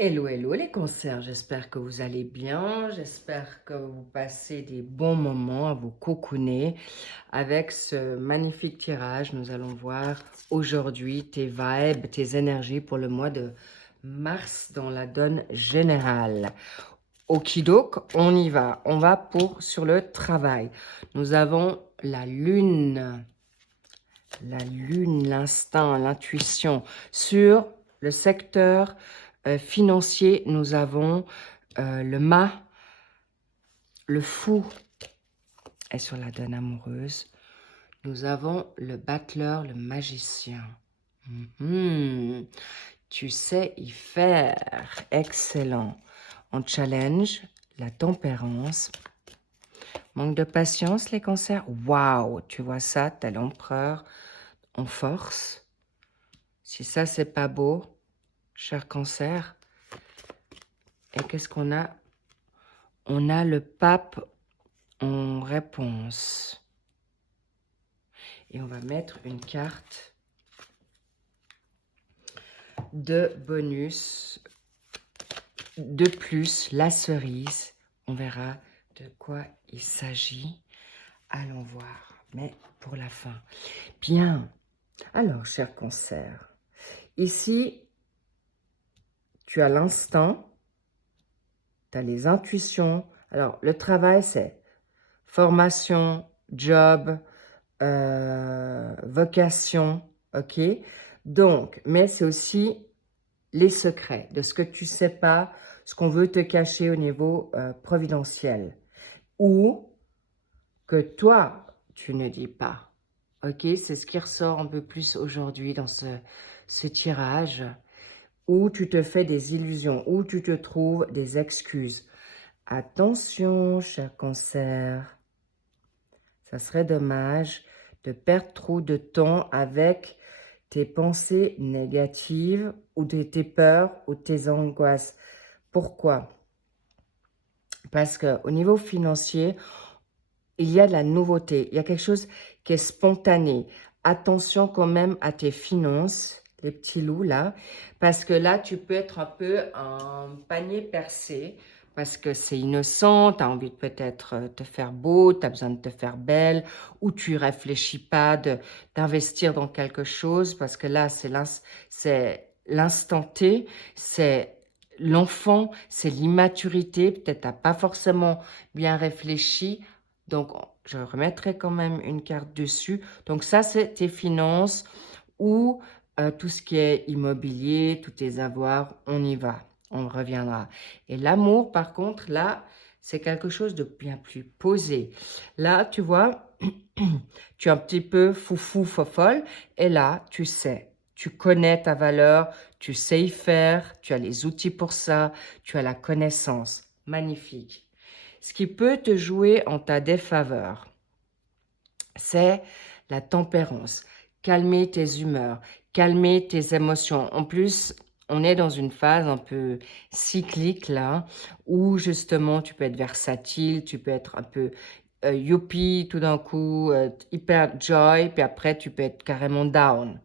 Hello, hello les cancers, j'espère que vous allez bien, j'espère que vous passez des bons moments à vous cocooner. Avec ce magnifique tirage, nous allons voir aujourd'hui tes vibes, tes énergies pour le mois de mars dans la donne générale. Okidok, on y va, on va sur le travail. Nous avons l'instinct, l'intuition. Sur le secteur financier, nous avons le mât, le fou. Et sur la donne amoureuse, nous avons le battleur, le magicien. Tu sais y faire. Excellent. En challenge, la tempérance. Manque de patience, les cancers. Waouh, tu vois ça, t'as l'empereur en force. Si ça, c'est pas beau, cher cancer. Et qu'est-ce qu'on a? On a le pape en réponse. Et on va mettre une carte de bonus, de plus, la cerise. On verra de quoi il s'agit. Allons voir, mais pour la fin. Bien. Alors, cher cancer, ici, tu as l'instinct, tu as les intuitions. Alors, le travail, c'est formation, job, vocation, ok? Donc, mais c'est aussi les secrets de ce que tu sais pas, ce qu'on veut te cacher au niveau providentiel. Ou que toi, tu ne dis pas. Ok, c'est ce qui ressort un peu plus aujourd'hui dans ce tirage, où tu te fais des illusions, où tu te trouves des excuses. Attention, cher cancer, ça serait dommage de perdre trop de temps avec tes pensées négatives ou tes peurs ou tes angoisses. Pourquoi? Parce qu'au niveau financier, il y a de la nouveauté, il y a quelque chose qui est spontané. Attention quand même à tes finances, les petits loups là, parce que là, tu peux être un peu un panier percé, parce que c'est innocent, tu as envie de peut-être te faire beau, tu as besoin de te faire belle, ou tu réfléchis pas d'investir dans quelque chose, parce que là, c'est l'instant T, c'est l'enfant, c'est l'immaturité, peut-être tu n'as pas forcément bien réfléchi. Donc, je remettrai quand même une carte dessus. Donc, ça, c'est tes finances ou tout ce qui est immobilier, tous tes avoirs, on y va, on reviendra. Et l'amour, par contre, là, c'est quelque chose de bien plus posé. Là, tu vois, tu es un petit peu foufou, fofolle, et là, tu sais, tu connais ta valeur, tu sais y faire, tu as les outils pour ça, tu as la connaissance. Magnifique. Ce qui peut te jouer en ta défaveur, c'est la tempérance. Calmer tes humeurs, calmer tes émotions. En plus, on est dans une phase un peu cyclique là, où justement tu peux être versatile, tu peux être un peu youpi tout d'un coup, hyper joy, puis après tu peux être carrément down.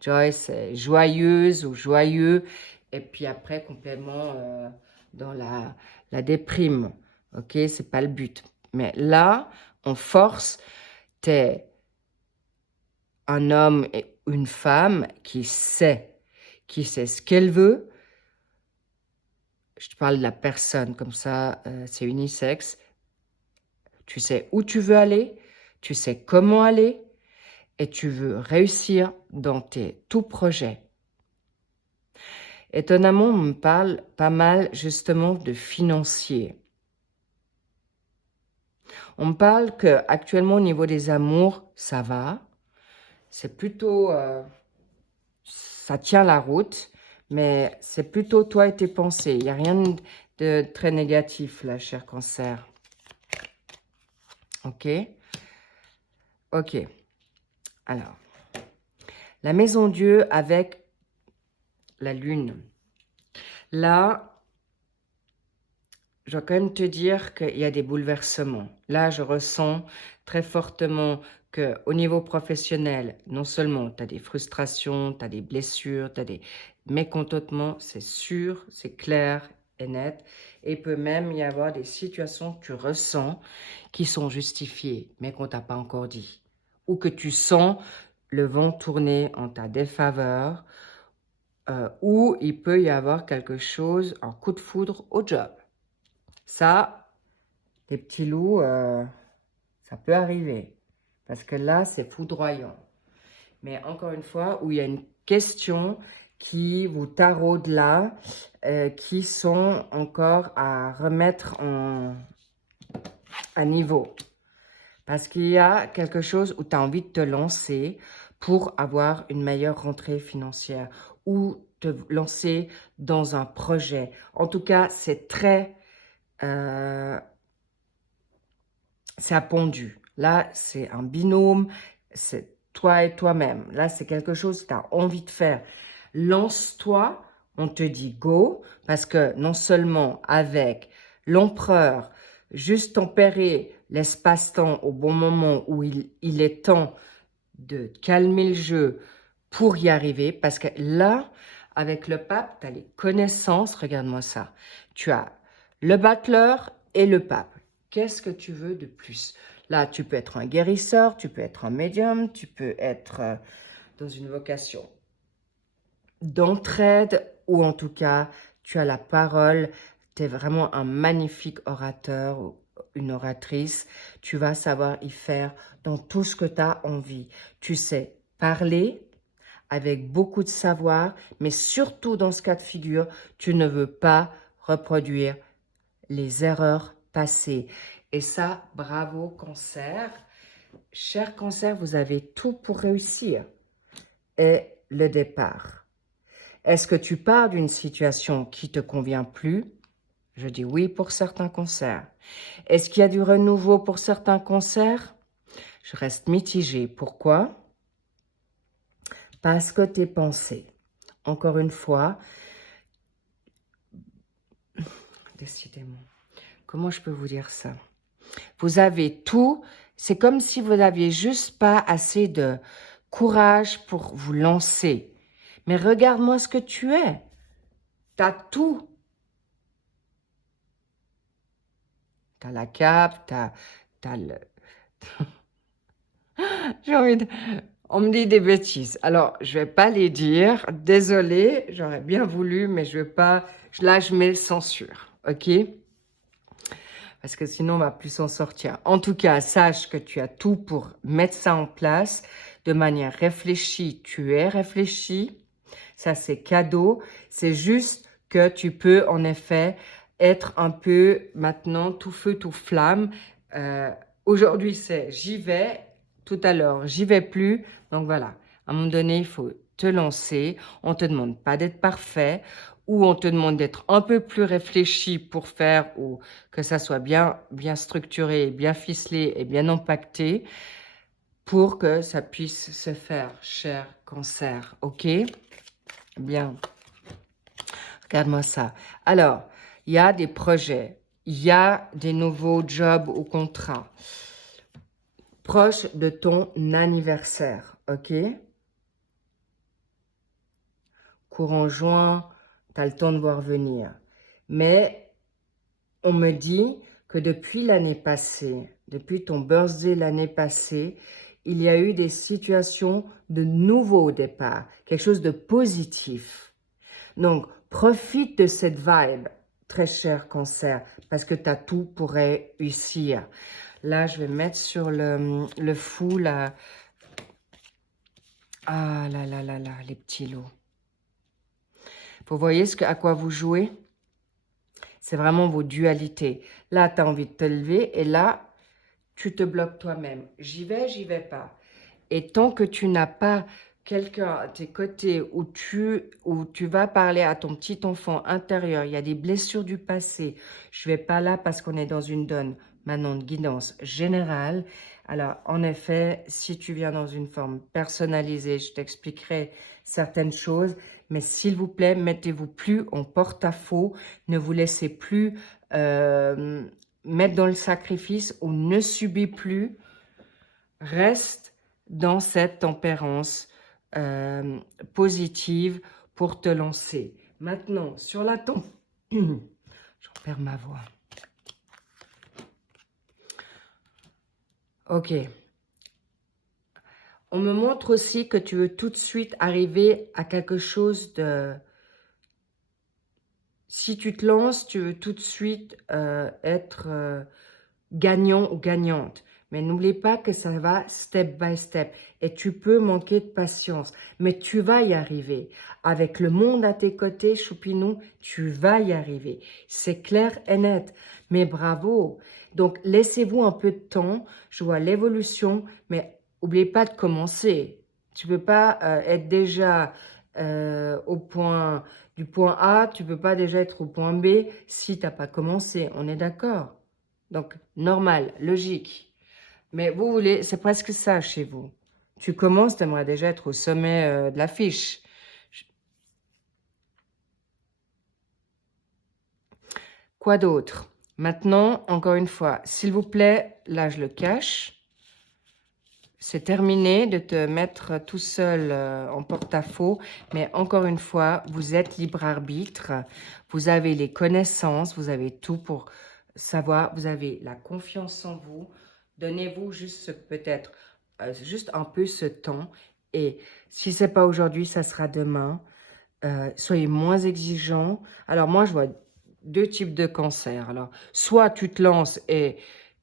Joy, c'est joyeuse ou joyeux, et puis après complètement dans la déprime. Ok, c'est pas le but. Mais là, on force, t'es un homme et une femme qui sait ce qu'elle veut. Je te parle de la personne, comme ça, c'est unisexe. Tu sais où tu veux aller, tu sais comment aller, et tu veux réussir dans tes tout projets. Étonnamment, on me parle pas mal justement de financier. On me parle que actuellement au niveau des amours, ça va. C'est plutôt, ça tient la route, mais c'est plutôt toi et tes pensées. Il n'y a rien de très négatif là, cher cancer. Ok? Ok. Alors, la maison Dieu avec la lune. Là, je dois quand même te dire qu'il y a des bouleversements. Là, je ressens très fortement qu'au niveau professionnel, non seulement tu as des frustrations, tu as des blessures, tu as des mécontentements, c'est sûr, c'est clair et net. Et il peut même y avoir des situations que tu ressens qui sont justifiées, mais qu'on ne t'a pas encore dit. Ou que tu sens le vent tourner en ta défaveur, ou il peut y avoir quelque chose, un coup de foudre au job. Ça, les petits loups, ça peut arriver. Parce que là, c'est foudroyant. Mais encore une fois, où il y a une question qui vous taraude là, qui sont encore à remettre à niveau. Parce qu'il y a quelque chose où tu as envie de te lancer pour avoir une meilleure rentrée financière ou te lancer dans un projet. En tout cas, c'est très... c'est appendu. Là, c'est un binôme, c'est toi et toi-même. Là, c'est quelque chose que tu as envie de faire. Lance-toi, on te dit go, parce que non seulement avec l'empereur, juste tempérer l'espace-temps au bon moment où il est temps de calmer le jeu pour y arriver, parce que là, avec le pape, tu as les connaissances, regarde-moi ça. Tu as le battleur et le pape. Qu'est-ce que tu veux de plus? Là, tu peux être un guérisseur, tu peux être un médium, tu peux être dans une vocation d'entraide, ou en tout cas, tu as la parole, tu es vraiment un magnifique orateur ou une oratrice, tu vas savoir y faire dans tout ce que tu as envie. Tu sais parler avec beaucoup de savoir, mais surtout dans ce cas de figure, tu ne veux pas reproduire les erreurs passées. Et ça, bravo Cancer. Cher Cancer, vous avez tout pour réussir. Et le départ. Est-ce que tu pars d'une situation qui ne te convient plus? Je dis oui pour certains cancers. Est-ce qu'il y a du renouveau pour certains cancers? Je reste mitigée. Pourquoi? Parce que tes pensées, encore une fois, décidément, comment je peux vous dire ça? Vous avez tout, c'est comme si vous n'aviez juste pas assez de courage pour vous lancer. Mais regarde-moi ce que tu es. Tu as tout. Tu as la cape, tu as le... J'ai envie de... On me dit des bêtises. Alors, je vais pas les dire. Désolée, j'aurais bien voulu, mais je vais pas... Là, je mets censure, ok? Parce que sinon, on va plus s'en sortir. En tout cas, sache que tu as tout pour mettre ça en place de manière réfléchie. Tu es réfléchi. Ça, c'est cadeau. C'est juste que tu peux, en effet, être un peu maintenant tout feu, tout flamme. Aujourd'hui, c'est j'y vais. Tout à l'heure, j'y vais plus. Donc voilà, à un moment donné, il faut te lancer. On ne te demande pas d'être parfait ou on te demande d'être un peu plus réfléchi pour faire ou que ça soit bien structuré, bien ficelé et bien empaqueté pour que ça puisse se faire, cher Cancer. OK? Bien. Regarde-moi ça. Alors, il y a des projets. Il y a des nouveaux jobs ou contrats proche de ton anniversaire, ok? Courant juin, tu as le temps de voir venir. Mais on me dit que depuis l'année passée, depuis ton birthday l'année passée, il y a eu des situations de nouveau départ, quelque chose de positif. Donc, profite de cette vibe, très cher Cancer, parce que tu as tout pour réussir. Là, je vais mettre sur le fou, là. Ah là là là là, les petits loups. Vous voyez à quoi vous jouez? C'est vraiment vos dualités. Là, tu as envie de te lever et là, tu te bloques toi-même. J'y vais pas. Et tant que tu n'as pas quelqu'un à tes côtés où tu vas parler à ton petit enfant intérieur, il y a des blessures du passé. Je ne vais pas là parce qu'on est dans une donne maintenant de guidance générale. Alors, en effet, si tu viens dans une forme personnalisée, je t'expliquerai certaines choses. Mais s'il vous plaît, mettez-vous plus en porte-à-faux. Ne vous laissez plus mettre dans le sacrifice ou ne subis plus. Reste dans cette tempérance positive pour te lancer. Maintenant, sur la tempérance... J'en perds ma voix. Ok. On me montre aussi que tu veux tout de suite arriver à quelque chose de... Si tu te lances, tu veux tout de suite être gagnant ou gagnante. Mais n'oublie pas que ça va step by step. Et tu peux manquer de patience. Mais tu vas y arriver. Avec le monde à tes côtés, Choupinou, tu vas y arriver. C'est clair et net. Mais bravo. Donc, laissez-vous un peu de temps. Je vois l'évolution. Mais n'oubliez pas de commencer. Tu ne peux pas être déjà du point A, tu ne peux pas déjà être au point B si tu n'as pas commencé. On est d'accord? Donc, normal, logique. Mais vous voulez, c'est presque ça chez vous. Tu commences, tu aimerais déjà être au sommet de l'affiche. Quoi d'autre? Maintenant, encore une fois, s'il vous plaît, là je le cache. C'est terminé de te mettre tout seul en porte-à-faux. Mais encore une fois, vous êtes libre arbitre. Vous avez les connaissances, vous avez tout pour savoir. Vous avez la confiance en vous. Donnez-vous juste peut-être juste un peu ce temps. Et si ce n'est pas aujourd'hui, ça sera demain. Soyez moins exigeants. Alors moi, je vois deux types de cancers. Alors, soit tu te lances et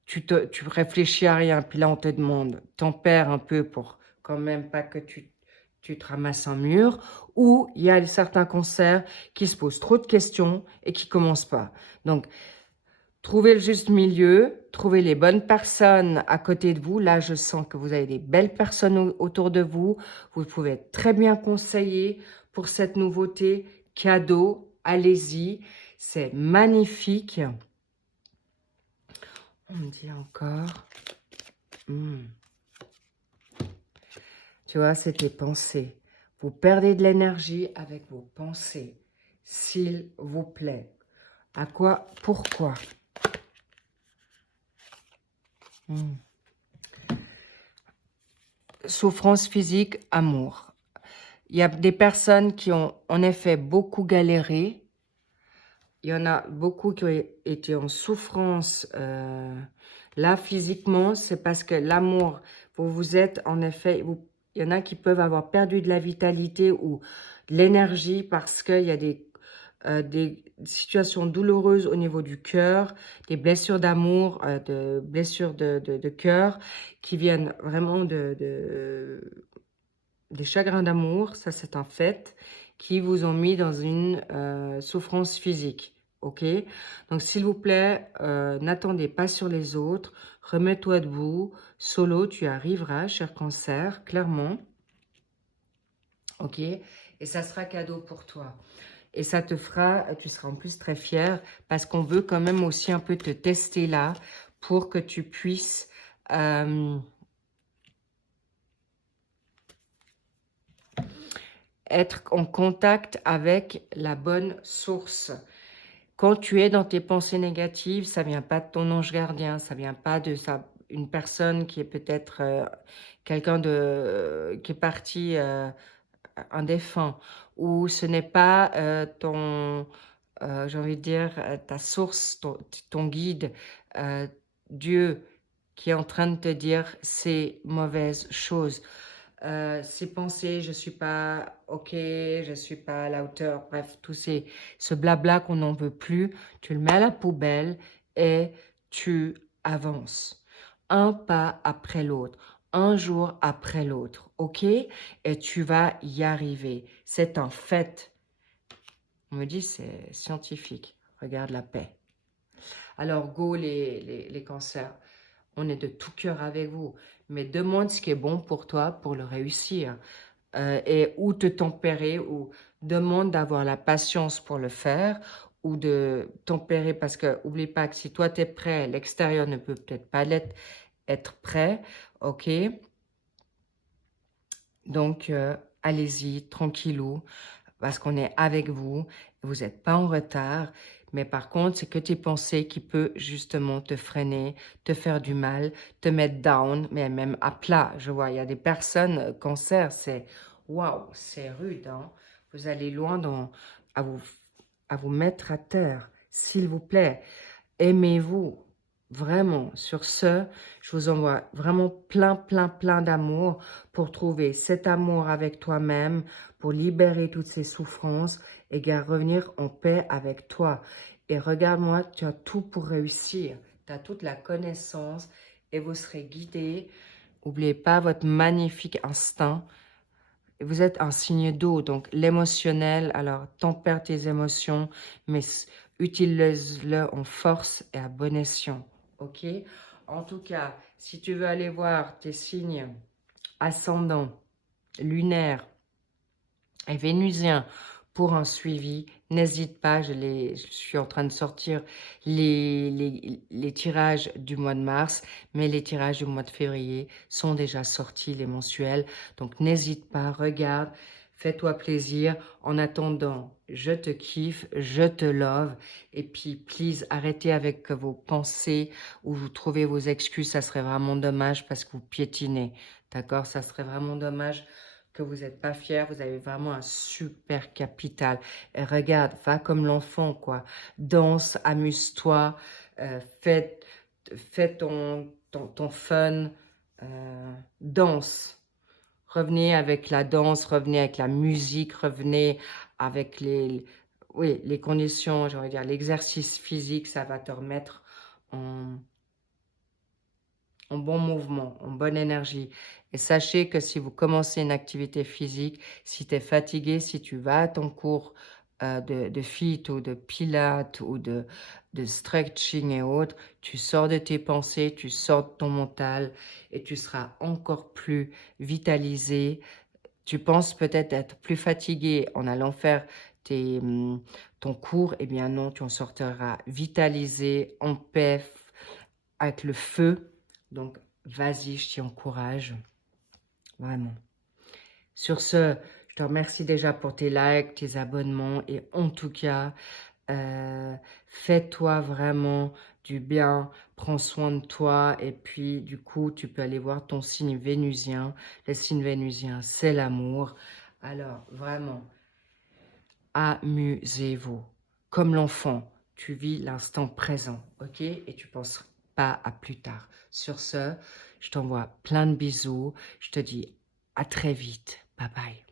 tu réfléchis à rien, puis là on te demande, t'en perds un peu pour quand même pas que tu te ramasses un mur, ou il y a certains cancers qui se posent trop de questions et qui commencent pas. Donc, trouvez le juste milieu, trouvez les bonnes personnes à côté de vous. Là, je sens que vous avez des belles personnes autour de vous. Vous pouvez être très bien conseillé pour cette nouveauté. Cadeau, allez-y. C'est magnifique. On me dit encore. Tu vois, c'est tes pensées. Vous perdez de l'énergie avec vos pensées. S'il vous plaît. À quoi? Pourquoi? Souffrance physique, amour. Il y a des personnes qui ont en effet beaucoup galéré. Il y en a beaucoup qui ont été en souffrance. Là, physiquement, c'est parce que l'amour, vous êtes en effet... il y en a qui peuvent avoir perdu de la vitalité ou de l'énergie parce qu'il y a des situations douloureuses au niveau du cœur, des blessures d'amour, de blessures de cœur qui viennent vraiment des chagrins d'amour, ça c'est un fait, qui vous ont mis dans une souffrance physique. Ok? Donc s'il vous plaît, n'attendez pas sur les autres, remets-toi debout, solo, tu arriveras, cher cancer, clairement. Ok? Et ça sera cadeau pour toi. Et ça te fera, tu seras en plus très fier, parce qu'on veut quand même aussi un peu te tester là, pour que tu puisses... être en contact avec la bonne source. Quand tu es dans tes pensées négatives, ça vient pas de ton ange gardien, ça vient pas de une personne qui est peut-être quelqu'un qui est parti un défunt, ou ce n'est pas j'ai envie de dire, ta source, ton guide, Dieu, qui est en train de te dire ces mauvaises choses. Ces pensées, je suis pas ok, je suis pas à la hauteur, bref, ce blabla qu'on n'en veut plus, tu le mets à la poubelle et tu avances. Un pas après l'autre, un jour après l'autre, ok? Et tu vas y arriver. C'est un fait. On me dit c'est scientifique. Regarde la paix. Alors, go les cancers. On est de tout cœur avec vous. Mais demande ce qui est bon pour toi pour le réussir. Et ou te tempérer, ou demande d'avoir la patience pour le faire, ou de tempérer, parce que oublie pas que si toi tu es prêt, l'extérieur ne peut peut-être pas être prêt, ok? Donc, allez-y, tranquillou, parce qu'on est avec vous. Vous n'êtes pas en retard, mais par contre, c'est que tes pensées qui peuvent justement te freiner, te faire du mal, te mettre down, mais même à plat. Je vois, il y a des personnes, cancer, c'est waouh, c'est rude, hein. Vous allez loin à vous, à vous mettre à terre, s'il vous plaît. Aimez-vous, vraiment. Sur ce, je vous envoie vraiment plein d'amour pour trouver cet amour avec toi-même, pour libérer toutes ces souffrances et revenir en paix avec toi. Et regarde-moi, tu as tout pour réussir. Tu as toute la connaissance et vous serez guidé. N'oubliez pas votre magnifique instinct. Vous êtes un signe d'eau, donc l'émotionnel, alors tempère tes émotions, mais utilise-le en force et à bon escient, ok? En tout cas, si tu veux aller voir tes signes ascendants, lunaires et vénusiens pour un suivi, n'hésite pas, je suis en train de sortir les tirages du mois de mars, mais les tirages du mois de février sont déjà sortis, les mensuels. Donc n'hésite pas, regarde, fais-toi plaisir. En attendant, je te kiffe, je te love. Et puis, please, arrêtez avec vos pensées ou vous trouvez vos excuses. Ça serait vraiment dommage parce que vous piétinez. D'accord? Ça serait vraiment dommage que vous n'êtes pas fier, vous avez vraiment un super capital. Et regarde, va comme l'enfant, quoi. Danse, amuse-toi, fais ton fun, danse. Revenez avec la danse, revenez avec la musique, revenez avec oui, les conditions, j'aurais dire, l'exercice physique, ça va te remettre en bon mouvement, en bonne énergie. Et sachez que si vous commencez une activité physique, si tu es fatigué, si tu vas à ton cours de fit ou de pilates ou de stretching et autres, tu sors de tes pensées, tu sors de ton mental et tu seras encore plus vitalisé. Tu penses peut-être être plus fatigué en allant faire ton cours, eh bien non, tu en sortiras vitalisé, en paix, avec le feu. Donc, vas-y, je t'y encourage. Vraiment. Sur ce, je te remercie déjà pour tes likes, tes abonnements. Et en tout cas, fais-toi vraiment du bien. Prends soin de toi. Et puis, du coup, tu peux aller voir ton signe vénusien. Le signe vénusien, c'est l'amour. Alors, vraiment, amusez-vous. Comme l'enfant, tu vis l'instant présent, ok? Et tu penses pas à plus tard. Sur ce, je t'envoie plein de bisous. Je te dis à très vite. Bye bye.